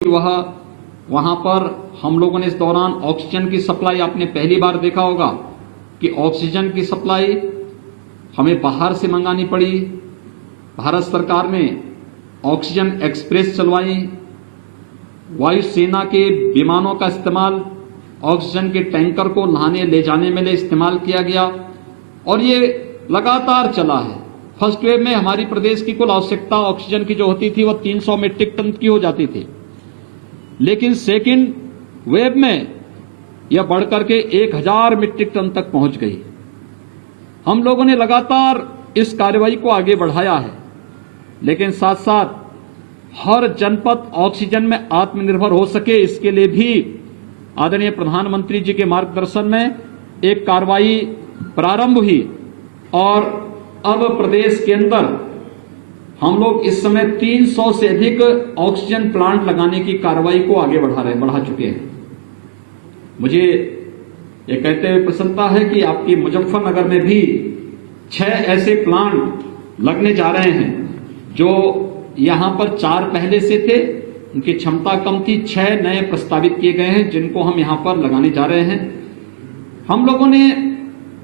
वहां पर हम लोगों ने इस दौरान ऑक्सीजन की सप्लाई, आपने पहली बार देखा होगा कि ऑक्सीजन की सप्लाई हमें बाहर से मंगानी पड़ी। भारत सरकार ने ऑक्सीजन एक्सप्रेस चलवाई, वायुसेना के विमानों का इस्तेमाल ऑक्सीजन के टैंकर को लाने ले जाने में इस्तेमाल किया गया और ये लगातार चला है। फर्स्ट वेव में हमारी प्रदेश की कुल आवश्यकता ऑक्सीजन की जो होती थी वह 300 मीट्रिक टन की हो जाती थी, लेकिन सेकेंड वेव में यह बढ़कर के 1000 मीट्रिक टन तक पहुंच गई। हम लोगों ने लगातार इस कार्रवाई को आगे बढ़ाया है, लेकिन साथ साथ हर जनपद ऑक्सीजन में आत्मनिर्भर हो सके, इसके लिए भी आदरणीय प्रधानमंत्री जी के मार्गदर्शन में एक कार्रवाई प्रारंभ हुई और अब प्रदेश के अंदर हम लोग इस समय 300 से अधिक ऑक्सीजन प्लांट लगाने की कार्रवाई को आगे बढ़ा चुके हैं। मुझे ये कहते हुए प्रसन्नता है कि आपकी मुजफ्फरनगर में भी 6 ऐसे प्लांट लगने जा रहे हैं, जो यहां पर 4 पहले से थे, उनकी क्षमता कम थी, 6 नए प्रस्तावित किए गए हैं जिनको हम यहां पर लगाने जा रहे हैं। हम लोगों ने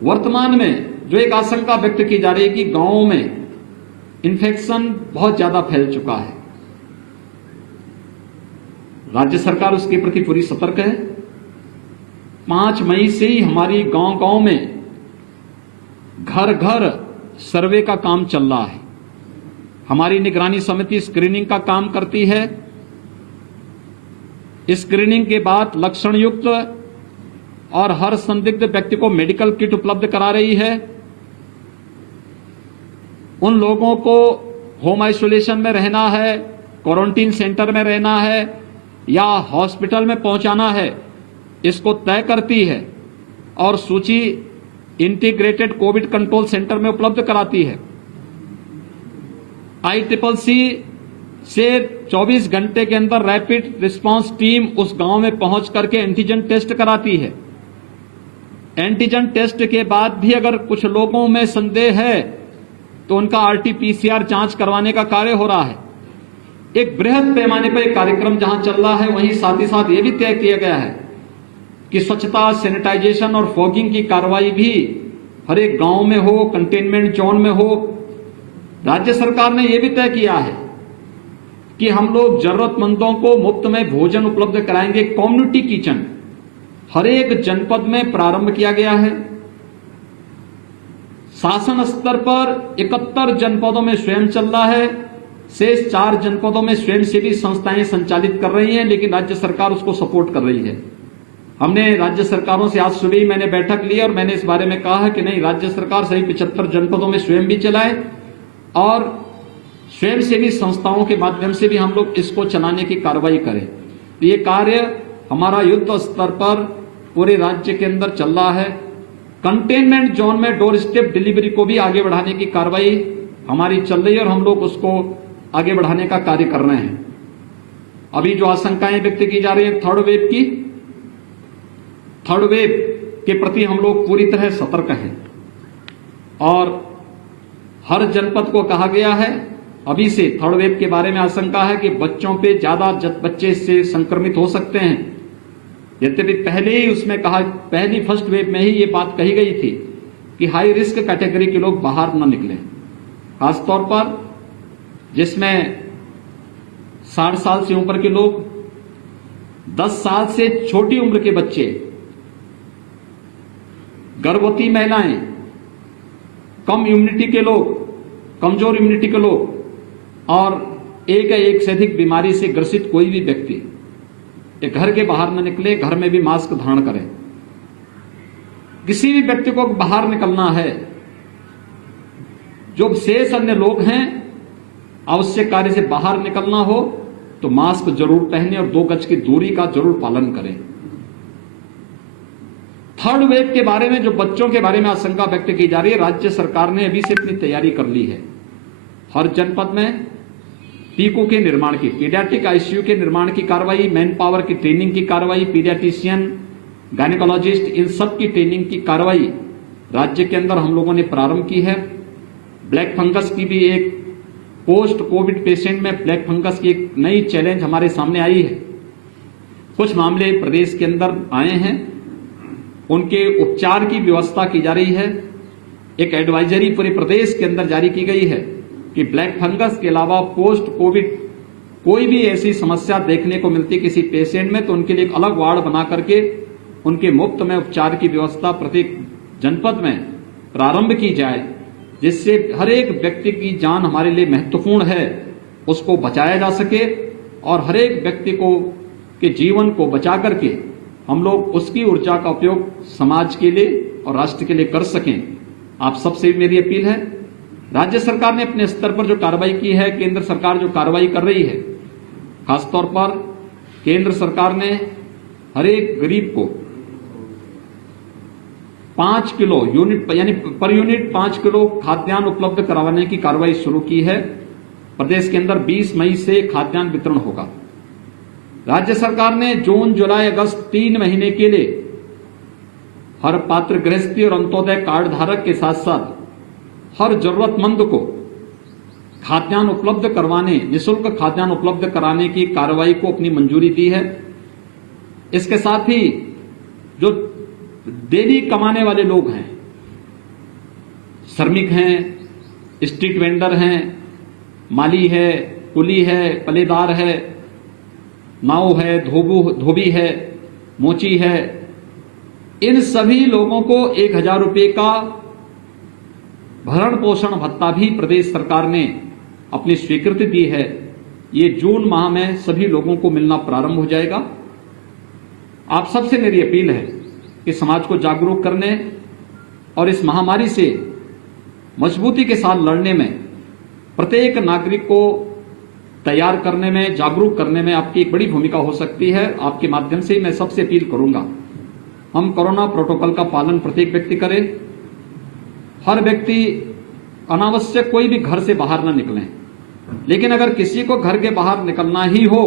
वर्तमान में जो एक आशंका व्यक्त की जा रही है कि गांवों में इन्फेक्शन बहुत ज्यादा फैल चुका है, राज्य सरकार उसके प्रति पूरी सतर्क है। 5 मई से ही हमारी गांव-गांव में घर-घर सर्वे का काम चल रहा है। हमारी निगरानी समिति स्क्रीनिंग का काम करती है। स्क्रीनिंग के बाद लक्षण युक्त और हर संदिग्ध व्यक्ति को मेडिकल किट उपलब्ध करा रही है। उन लोगों को होम आइसोलेशन में रहना है, क्वारंटीन सेंटर में रहना है या हॉस्पिटल में पहुंचाना है, इसको तय करती है और सूची इंटीग्रेटेड कोविड कंट्रोल सेंटर में उपलब्ध कराती है। ICCC से 24 घंटे के अंदर रैपिड रिस्पांस टीम उस गांव में पहुंच करके एंटीजन टेस्ट कराती है। एंटीजन टेस्ट के बाद भी अगर कुछ लोगों में संदेह है तो उनका RT-PCR जांच करवाने का कार्य हो रहा है। एक बृहद पैमाने पर एक कार्यक्रम जहां चल रहा है, वहीं साथ ही साथ ये भी तय किया गया है कि स्वच्छता, सैनिटाइजेशन और फॉगिंग की कार्रवाई भी हर एक गांव में हो, कंटेनमेंट जोन में हो। राज्य सरकार ने यह भी तय किया है कि हम लोग जरूरतमंदों को मुफ्त में भोजन उपलब्ध कराएंगे। कम्युनिटी किचन हर एक जनपद में प्रारंभ किया गया है। शासन स्तर पर 71 जनपदों में स्वयं चल रहा है, शेष 4 जनपदों में स्वयंसेवी संस्थाएं संचालित कर रही हैं, लेकिन राज्य सरकार उसको सपोर्ट कर रही है। हमने राज्य सरकारों से आज सुबह ही मैंने बैठक ली और मैंने इस बारे में कहा है कि नहीं, राज्य सरकार सही 75 जनपदों में स्वयं भी चलाए और स्वयंसेवी संस्थाओं के माध्यम से भी हम लोग इसको चलाने की कार्रवाई करें। ये कार्य हमारा युद्ध स्तर पर पूरे राज्य के अंदर चल रहा है। कंटेनमेंट जोन में डोर स्टेप डिलीवरी को भी आगे बढ़ाने की कार्रवाई हमारी चल रही है और हम लोग उसको आगे बढ़ाने का कार्य कर रहे हैं। अभी जो आशंकाएं व्यक्त की जा रही है थर्ड वेव के प्रति हम लोग पूरी तरह सतर्क हैं और हर जनपद को कहा गया है, अभी से थर्ड वेव के बारे में आशंका है कि बच्चों पे ज्यादा बच्चे इससे संक्रमित हो सकते हैं। यद्यपि पहले ही उसमें कहा, पहली फर्स्ट वेव में ही ये बात कही गई थी कि हाई रिस्क कैटेगरी के लोग बाहर न निकलें, खासतौर पर जिसमें 60 साल से ऊपर के लोग, 10 साल से छोटी उम्र के बच्चे, गर्भवती महिलाएं, कम इम्यूनिटी के लोग, कमजोर इम्यूनिटी के लोग और एक या एक से अधिक बीमारी से ग्रसित कोई भी व्यक्ति ये घर के बाहर न निकले, घर में भी मास्क धारण करें। किसी भी व्यक्ति को बाहर निकलना है, जो शेष अन्य लोग हैं, आवश्यक कार्य से बाहर निकलना हो तो मास्क जरूर पहने और 2 गज की दूरी का जरूर पालन करें। थर्ड वेव के बारे में जो बच्चों के बारे में आशंका व्यक्त की जा रही है, राज्य सरकार ने अभी से अपनी तैयारी कर ली है। हर जनपद में पीको के निर्माण की, पीडियाट्रिक ICU के निर्माण की कार्रवाई, मैन पावर की ट्रेनिंग की कार्रवाई, पीडियाट्रिशियन, गायनेकोलॉजिस्ट, इन सब की ट्रेनिंग की कार्रवाई राज्य के अंदर हम लोगों ने प्रारंभ की है। ब्लैक फंगस की भी एक पोस्ट कोविड पेशेंट में ब्लैक फंगस की एक नई चैलेंज हमारे सामने आई है। कुछ मामले प्रदेश के अंदर आए हैं, उनके उपचार की व्यवस्था की जा रही है। एक एडवाइजरी पूरे प्रदेश के अंदर जारी की गई है कि ब्लैक फंगस के अलावा पोस्ट कोविड कोई भी ऐसी समस्या देखने को मिलती किसी पेशेंट में तो उनके लिए एक अलग वार्ड बना करके उनके मुफ्त में उपचार की व्यवस्था प्रत्येक जनपद में प्रारंभ की जाए, जिससे हर एक व्यक्ति की जान हमारे लिए महत्वपूर्ण है, उसको बचाया जा सके और हर एक व्यक्ति को के जीवन को बचा करके हम लोग उसकी ऊर्जा का उपयोग समाज के लिए और राष्ट्र के लिए कर सकें। आप सबसे मेरी अपील है, राज्य सरकार ने अपने स्तर पर जो कार्रवाई की है, केंद्र सरकार जो कार्रवाई कर रही है, खासतौर पर केंद्र सरकार ने हर एक गरीब को 5 किलो यूनिट यानी पर यूनिट 5 किलो खाद्यान्न उपलब्ध करवाने की कार्रवाई शुरू की है। प्रदेश के अंदर 20 मई से खाद्यान्न वितरण होगा। राज्य सरकार ने जून, जुलाई, अगस्त 3 महीने के लिए हर पात्र गृहस्थी और अंत्योदय कार्ड धारक के साथ साथ हर जरूरतमंद को खाद्यान्न उपलब्ध करवाने, निःशुल्क खाद्यान्न उपलब्ध कराने की कार्रवाई को अपनी मंजूरी दी है। इसके साथ ही जो डेली कमाने वाले लोग हैं, श्रमिक हैं, स्ट्रीट वेंडर हैं, माली है, कुली है, पलेदार है, नाव है, धोबी है, मोची है, इन सभी लोगों को 1000 रुपये का भरण पोषण भत्ता भी प्रदेश सरकार ने अपनी स्वीकृति दी है। ये जून माह में सभी लोगों को मिलना प्रारंभ हो जाएगा। आप सबसे मेरी अपील है कि समाज को जागरूक करने और इस महामारी से मजबूती के साथ लड़ने में, प्रत्येक नागरिक को तैयार करने में, जागरूक करने में आपकी एक बड़ी भूमिका हो सकती है। आपके माध्यम से मैं सबसे अपील करूंगा, हम कोरोना प्रोटोकॉल का पालन प्रत्येक व्यक्ति करे। हर व्यक्ति अनावश्यक कोई भी घर से बाहर न निकलें, लेकिन अगर किसी को घर के बाहर निकलना ही हो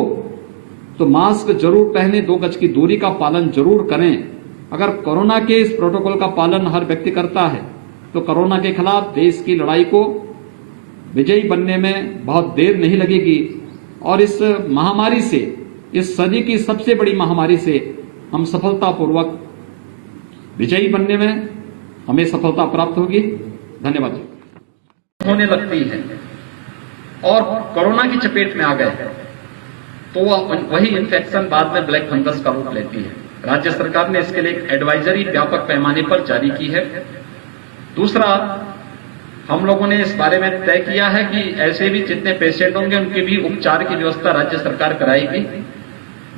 तो मास्क जरूर पहने, 2 गज की दूरी का पालन जरूर करें। अगर कोरोना के इस प्रोटोकॉल का पालन हर व्यक्ति करता है तो कोरोना के खिलाफ देश की लड़ाई को विजयी बनने में बहुत देर नहीं लगेगी और इस महामारी से, इस सदी की सबसे बड़ी महामारी से हम सफलतापूर्वक विजयी बनने में हमें सफलता प्राप्त होगी। धन्यवाद जी। होने लगती है और कोरोना की चपेट में आ गए तो वही इन्फेक्शन बाद में ब्लैक फंगस का रूप लेती है। राज्य सरकार ने इसके लिए एक एडवाइजरी व्यापक पैमाने पर जारी की है। दूसरा, हम लोगों ने इस बारे में तय किया है कि ऐसे भी जितने पेशेंट होंगे उनके भी उपचार की व्यवस्था राज्य सरकार कराएगी।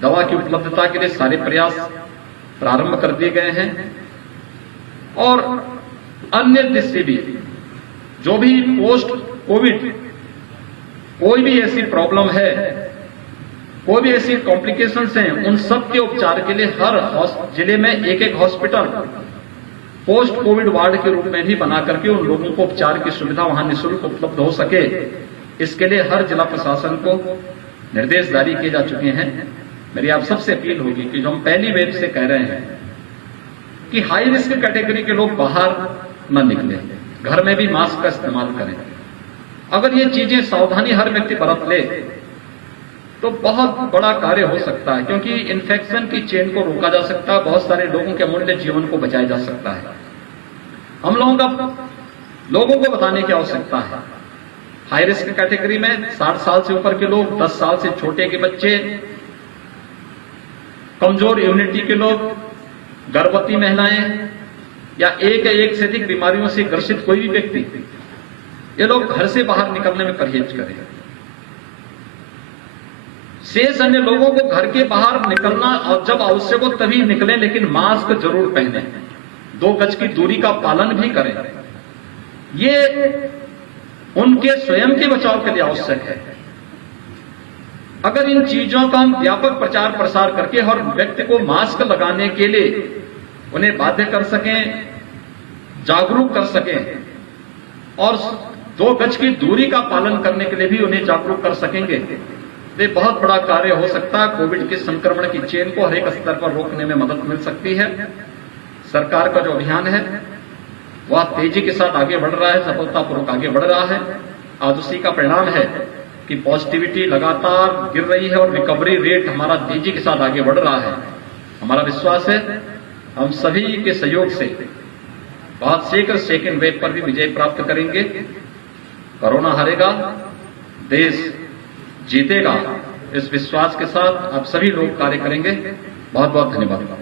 दवा की उपलब्धता के लिए सारे प्रयास प्रारंभ कर दिए गए हैं और अन्य दृष्टि भी जो भी पोस्ट कोविड कोई भी ऐसी प्रॉब्लम है, कोई भी ऐसी कॉम्प्लिकेशंस हैं, उन सब के उपचार के लिए हर जिले में एक हॉस्पिटल पोस्ट कोविड वार्ड के रूप में भी बना करके उन लोगों को उपचार की सुविधा वहां निःशुल्क उपलब्ध हो सके, इसके लिए हर जिला प्रशासन को निर्देश जारी किए जा चुके हैं। मेरी आप सबसे अपील होगी कि जो हम पहली वेव से कह रहे हैं कि हाई रिस्क कैटेगरी के लोग बाहर न निकलें, घर में भी मास्क का इस्तेमाल करें। अगर ये चीजें सावधानी हर व्यक्ति बरत ले तो बहुत बड़ा कार्य हो सकता है, क्योंकि इन्फेक्शन की चेन को रोका जा सकता है, बहुत सारे लोगों के अमूल्य जीवन को बचाया जा सकता है। हम लोगों को बताने की आवश्यकता है। हाई रिस्क कैटेगरी में 60 साल से ऊपर के लोग, 10 साल से छोटे के बच्चे, कमजोर इम्यूनिटी के लोग, गर्भवती महिलाएं या एक से अधिक बीमारियों से ग्रसित कोई भी व्यक्ति, ये लोग घर से बाहर निकलने में परहेज करें। शेष अन्य लोगों को घर के बाहर निकलना और जब आवश्यक हो तभी निकलें, लेकिन मास्क जरूर पहनें, 2 गज की दूरी का पालन भी करें। ये उनके स्वयं के बचाव के लिए आवश्यक है। अगर इन चीजों का हम व्यापक प्रचार प्रसार करके हर व्यक्ति को मास्क लगाने के लिए उन्हें बाध्य कर सकें, जागरूक कर सकें और 2 गज की दूरी का पालन करने के लिए भी उन्हें जागरूक कर सकेंगे, तो बहुत बड़ा कार्य हो सकता है। कोविड के संक्रमण की चेन को हर एक स्तर पर रोकने में मदद मिल सकती है। सरकार का जो अभियान है वह तेजी के साथ आगे बढ़ रहा है, सफलतापूर्वक आगे बढ़ रहा है। आज उसी का परिणाम है कि पॉजिटिविटी लगातार गिर रही है और रिकवरी रेट हमारा तेजी के साथ आगे बढ़ रहा है। हमारा विश्वास है हम सभी के सहयोग से बहुत शीघ्र सेकेंड वेव पर भी विजय प्राप्त करेंगे। कोरोना हारेगा, देश जीतेगा, इस विश्वास के साथ आप सभी लोग कार्य करेंगे। बहुत बहुत धन्यवाद।